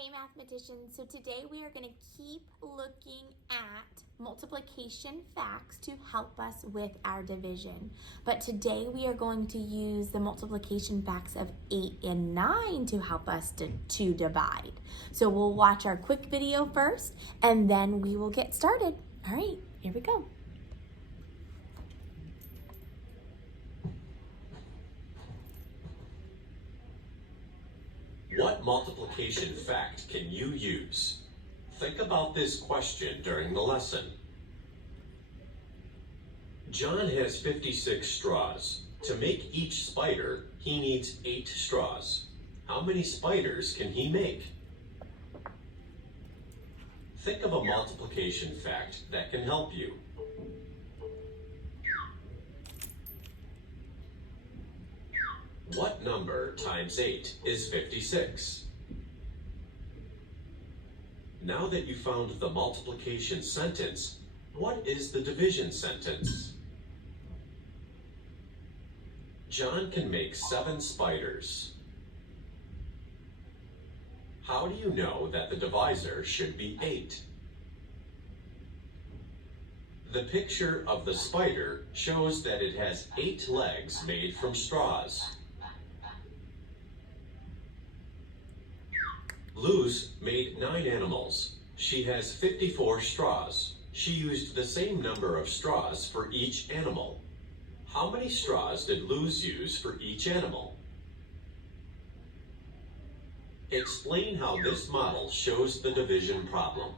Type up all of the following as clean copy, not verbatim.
Hey mathematicians, so today we are going to keep looking at multiplication facts to help us with our division. But today we are going to use the multiplication facts of 8 and 9 to help us to divide. So we'll watch our quick video first and then we will get started. All right, here we go. What multiplication fact can you use? Think about this question during the lesson. John has 56 straws. To make each spider, he needs 8 straws. How many spiders can he make? Think of a multiplication fact that can help you. What number times 8 is 56? Now that you found the multiplication sentence, what is the division sentence? John can make 7 spiders. How do you know that the divisor should be 8? The picture of the spider shows that it has 8 legs made from straws. Luz made 9 animals. She has 54 straws. She used the same number of straws for each animal. How many straws did Luz use for each animal? Explain how this model shows the division problem.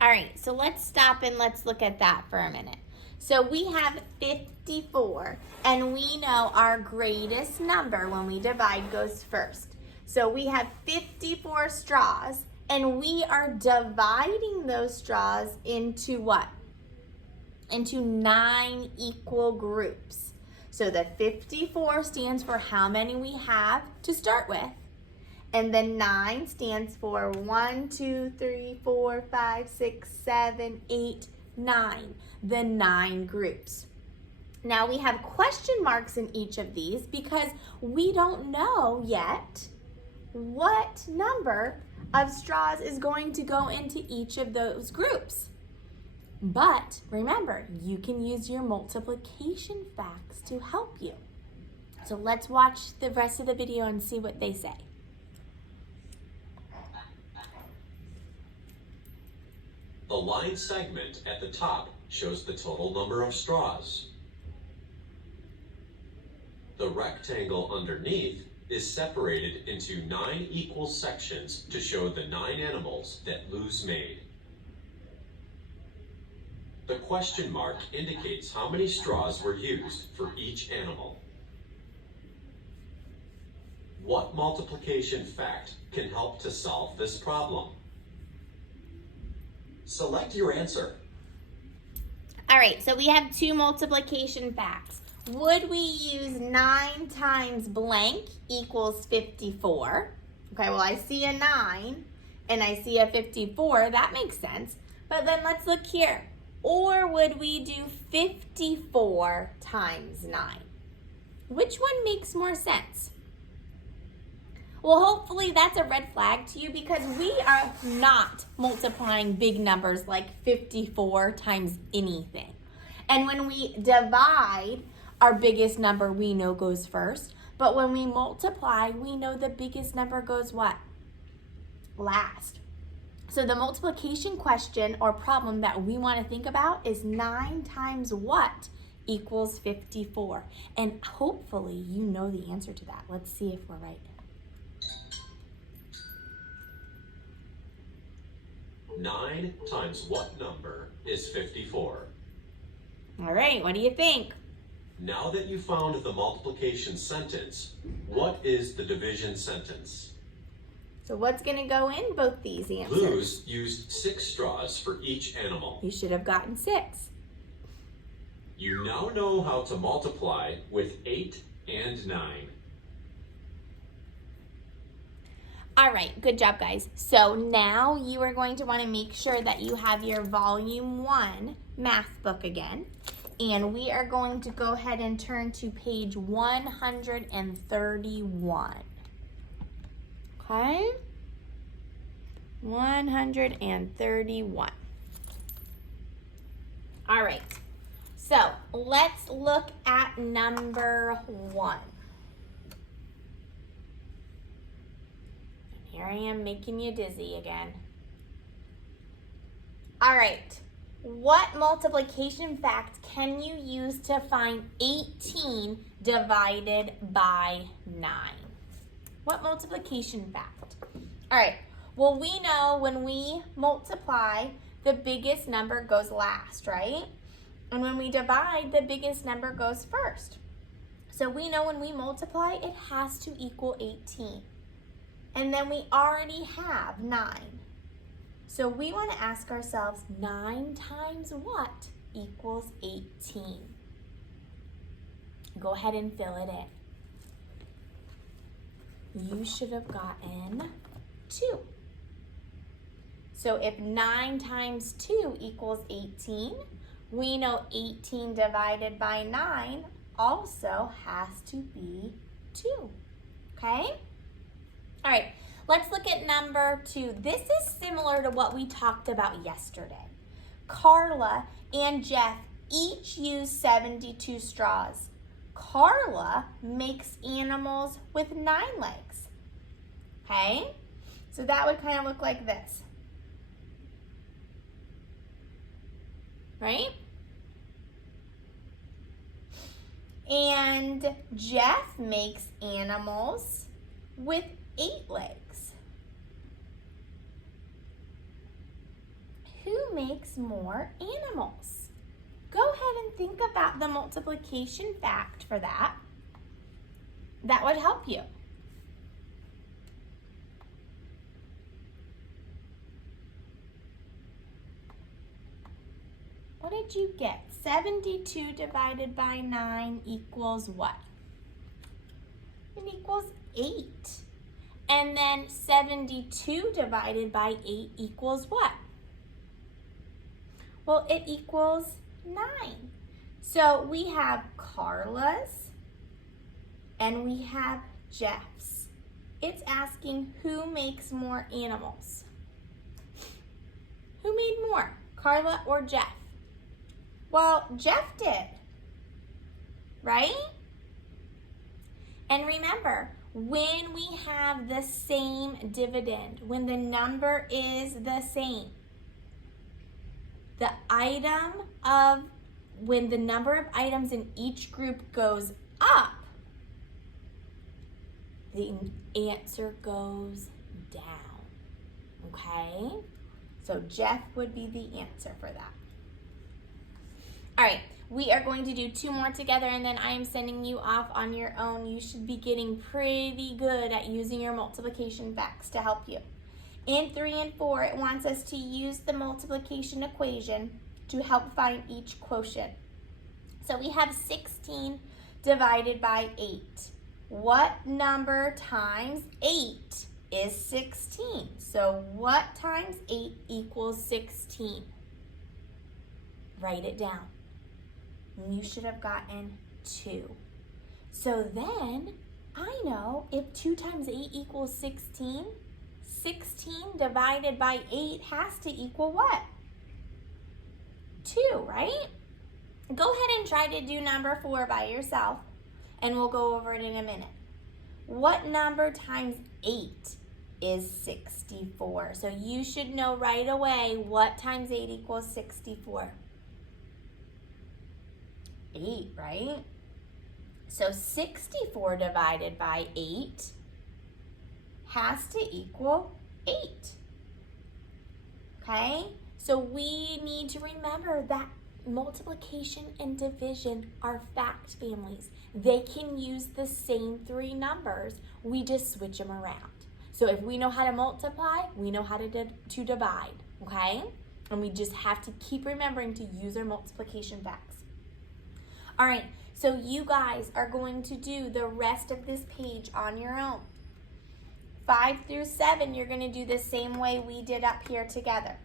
All right, so let's stop and let's look at that for a minute. So we have 54, and we know our greatest number when we divide goes first. So we have 54 straws, and we are dividing those straws into what? Into 9 equal groups. So the 54 stands for how many we have to start with. And then 9 stands for 1, 2, 3, 4, 5, 6, 7, 8, 9. The 9 groups. Now we have question marks in each of these because we don't know yet what number of straws is going to go into each of those groups. But remember, you can use your multiplication facts to help you. So let's watch the rest of the video and see what they say. The line segment at the top shows the total number of straws. The rectangle underneath is separated into 9 equal sections to show the 9 animals that Luz made. The question mark indicates how many straws were used for each animal. What multiplication fact can help to solve this problem? Select your answer. All right, so we have 2 multiplication facts. Would we use 9 times blank equals 54? Okay, well, I see a 9 and I see a 54. That makes sense. But then let's look here. Or would we do 54 times 9? Which one makes more sense? Well, hopefully that's a red flag to you because we are not multiplying big numbers like 54 times anything. And when we divide, our biggest number we know goes first. But when we multiply, we know the biggest number goes what? Last. So the multiplication question or problem that we want to think about is 9 times what equals 54? And hopefully you know the answer to that. Let's see if we're right. 9 times what number is 54? All right, what do you think? Now that you found the multiplication sentence, what is the division sentence? So what's going to go in both these answers? Luz used 6 straws for each animal. You should have gotten 6. You now know how to multiply with 8 and 9. All right, good job, guys. So now you are going to want to make sure that you have your volume 1 math book again. And we are going to go ahead and turn to page 131. Okay? 131. All right, so let's look at number 1. Here I am making you dizzy again. All right, what multiplication fact can you use to find 18 divided by 9? What multiplication fact? All right, well, we know when we multiply, the biggest number goes last, right? And when we divide, the biggest number goes first. So we know when we multiply, it has to equal 18. And then we already have 9. So we want to ask ourselves, 9 times what equals 18? Go ahead and fill it in. You should have gotten 2. So if 9 times 2 equals 18, we know 18 divided by 9 also has to be 2, okay? All right, let's look at number 2. This is similar to what we talked about yesterday. Carla and Jeff each use 72 straws. Carla makes animals with 9 legs, okay? So that would kind of look like this, right? And Jeff makes animals with 8 legs. Who makes more animals? Go ahead and think about the multiplication fact for that. That would help you. What did you get? 72 divided by 9 equals what? It equals 8. And then 72 divided by 8 equals what? Well, it equals 9. So we have Carla's and we have Jeff's. It's asking who makes more animals. Who made more, Carla or Jeff? Well, Jeff did, right? And remember, when we have the same dividend, when the number is the same, when the number of items in each group goes up, the answer goes down, okay? So Jeff would be the answer for that. All right, we are going to do 2 more together and then I am sending you off on your own. You should be getting pretty good at using your multiplication facts to help you. In 3 and 4, it wants us to use the multiplication equation to help find each quotient. So we have 16 divided by 8. What number times 8 is 16? So what times 8 equals 16? Write it down. You should have gotten 2. So then I know if 2 times 8 equals 16, 16 divided by 8 has to equal what? 2, right? Go ahead and try to do number 4 by yourself, and we'll go over it in a minute. What number times 8 is 64? So you should know right away what times 8 equals 64. 8, right? So 64 divided by 8 has to equal 8. Okay? So we need to remember that multiplication and division are fact families. They can use the same 3 numbers. We just switch them around. So if we know how to multiply, we know how to divide, okay? And we just have to keep remembering to use our multiplication facts. All right, so you guys are going to do the rest of this page on your own. 5 through 7, you're going to do the same way we did up here together.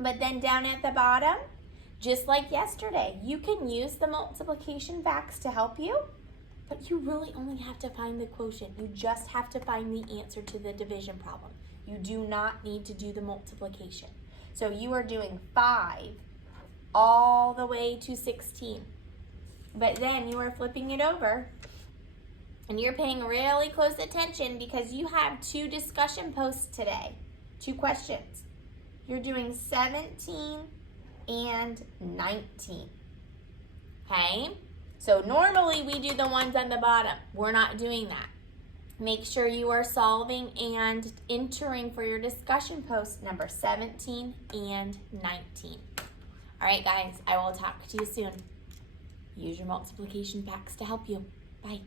But then down at the bottom, just like yesterday, you can use the multiplication facts to help you, But you really only have to find the quotient. You just have to find the answer to the division problem. You do not need to do the multiplication. So you are doing 5 all the way to 16. But then you are flipping it over and you're paying really close attention because you have 2 discussion posts today, 2 questions. You're doing 17 and 19. Okay? So normally we do the ones on the bottom. We're not doing that. Make sure you are solving and entering for your discussion post number 17 and 19. All right, guys, I will talk to you soon. Use your multiplication facts to help you. Bye.